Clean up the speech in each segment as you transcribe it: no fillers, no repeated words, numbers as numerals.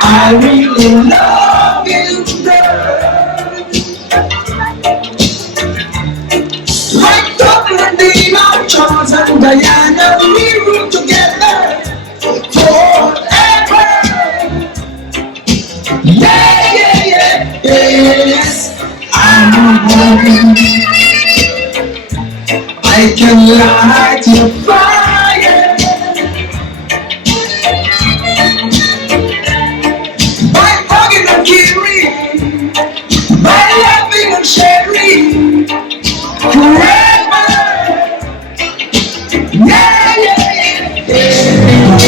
I really love you, girl. Like Dublin and Dina, Charles and Diana, we rule together forever. Yeah, yeah, yeah, yes. I'm home. I can light your fire by hugging and caring, by laughing and sharing forever. Yeah, yeah, yeah,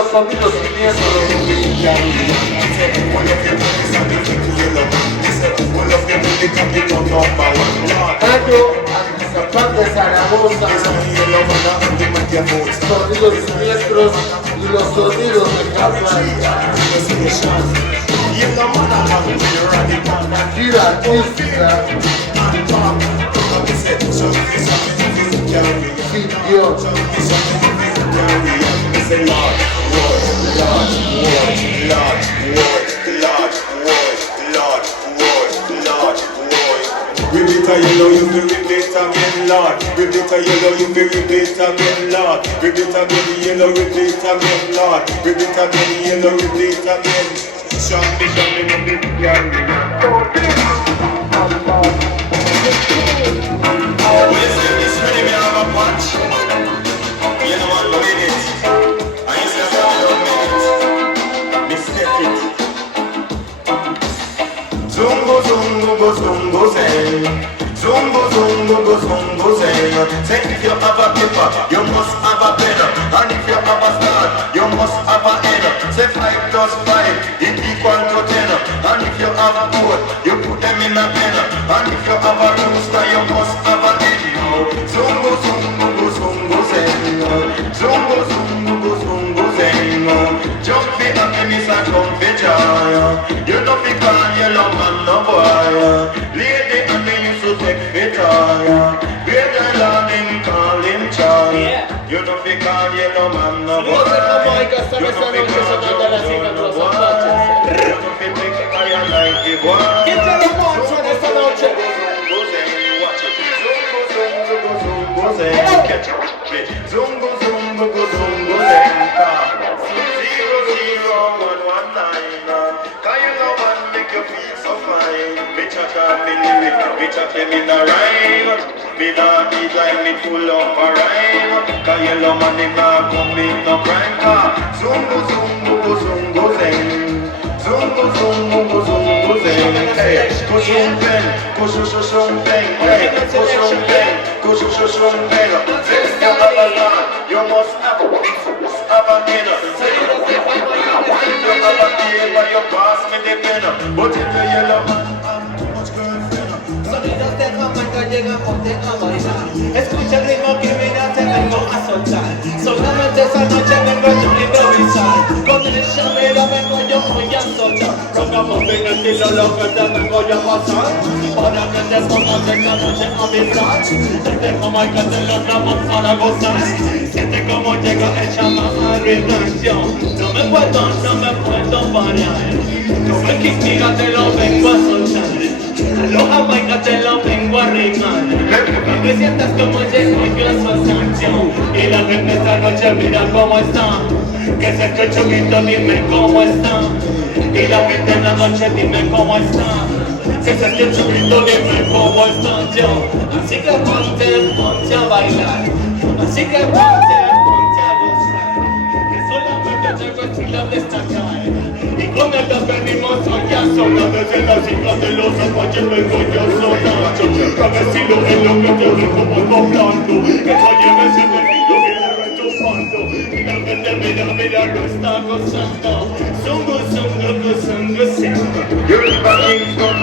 los sonidos siniestros. San de Zaragoza, sonidos siniestros y los sonidos de Jamaica. Gira artística sin Dios. Repeat a yellow, you be repeat again, Lord. Repeat a yellow, you be repeat again, Lord. Repeat again, yellow, repeat again, Lord. Repeat again, yellow, repeat again. Show me, no big girl. Listen, this really me have a punch. You know what, minute. I used to have a minute. Me step it. Zungo, zungo, go, zungo, zeng. Zungo, zungo, go, zungo, zeng. Say if you have a paper, you must have a pen. And if you have a star, you must have a N. Say 5 plus 5 is equal to 10. And if you have a code, you put them in a pen. And if you have a rooster, you must have a N. Zungo, zungo, go, zungo, zeng. Zungo, zungo, go, zungo, zeng. Jump the happiness and jump the joy. You don't be called yellow man, no boy. Lady and me used to take the toy. Great and Lord him call him Choy. You don't be called yellow man, no boy. You don't be called yellow man, no boy. You don't be take fire like the boy. ¿Quién te lo muestra esta noche? Zungo, zungo, go, zungo, zeng. 00119. Can you love and make you feel so fine? Bitch, I can't believe it. Bitch, I came in a rhyme. Me not design me full of a rhyme. Can you love and if I commit no crime? Zungo, zungo, go, zungo, zeng. Zungo, zungo, go, zungo, zeng. Hey, go shumpen, go shumpen. Hey, go shumpen, go shumpen. Say you have a lot, you must have a dinner. Say you have a dinner, you pass me the pen. But if you yellow man, I'm too much girlfriend. Sonidos de Jamaica llegamos de a bailar. Escucha el ritmo que mira te vengo a soltar. Solamente esa noche vengo yo a improvisar. Con el shamero vengo yo muy a soltar. Tocamos bien el estilo lo que te vengo yo a pasar. Para que te pongas esta noche a bailar. Desde Jamaica te lo damos para gozar. Siente como llega el chamán a relación. No me puedo parar. Como el que mira te lo vengo a soltar. Los Jamaica te lo vengo a rimar. Que me sientas como llegó yo a su canción. Y la gente esta noche mira cómo está. Que se escucha chubito, dime cómo está. Y la gente en la noche dime cómo está. Que se escucha chubito, dime cómo está yo. Así que ponte a bailar. Así que ponte a gozar. Que solamente tengo estilo de destacar. Y con el que venimos hoy a sonar. Desde las islas de los Apaches vengo yo sonando. Cada estilo es lo que te vengo hablando. Que te lleves en el ritmo viene retumbando. Y la gente mira lo está gozando. Zungo, zungo, zungo, zungo. You're the Kingston.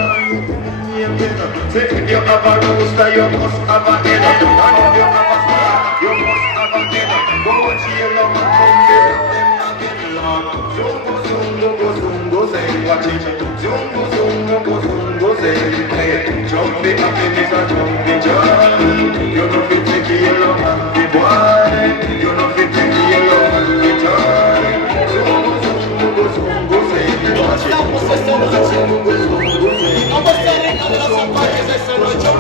Say if you have a rooster, you must have a head. And if you have a star, you must have a head. Go chill up and come there. Zungo, zungo, go, zungo, zeng. Watch it. Zungo, zungo, go, zungo, zeng. Hey, jump the happiness and jump the joy. You know fit take yellow and the boy. You know fit take yellow and the joy. Zungo, zungo, go, zungo, zeng. Watch it. Zungo, zungo, go, zungo, zeng. Vamos a estar en los Apaches esta noche.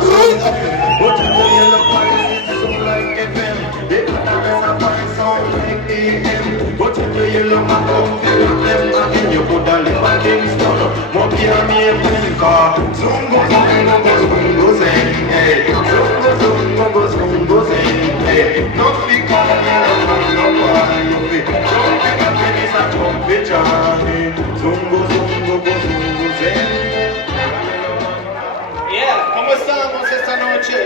But you know yellow parties so like FM. They put the rest of my sound like AM. But you know yellow man come tell them again. You put a lip on Kingston. Monkey and me a pen car. Zungo, zungo, go, zungo, zeng. Hey, zungo, zungo, go, zungo, zeng. Hey, no because yellow man no boy. You be jumping up in his and jumping Johnny. Zungo, zungo, go, zungo, zeng. Yeah, ¿cómo estamos esta noche?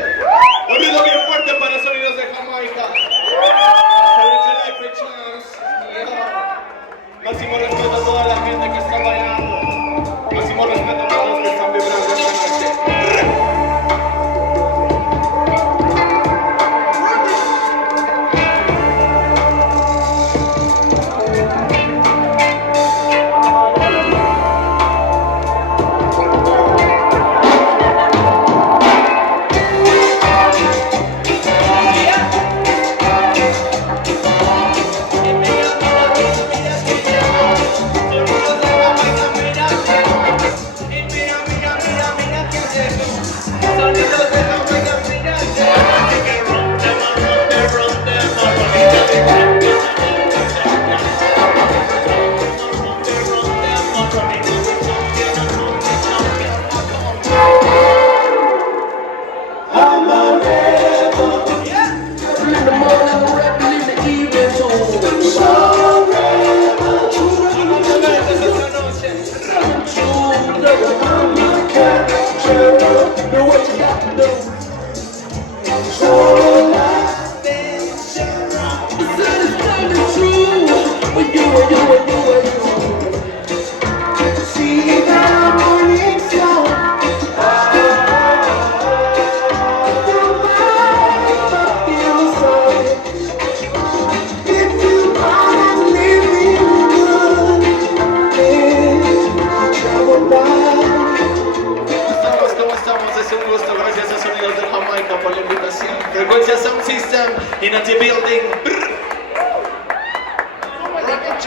Un ruido bien fuerte para Sonidos de Jamaica. Chance. Yeah. Frecuencia Sound System in the building.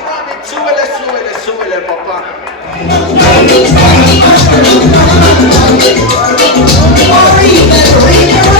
Run it, súbele, súbele, súbele, papá. Worry, better read your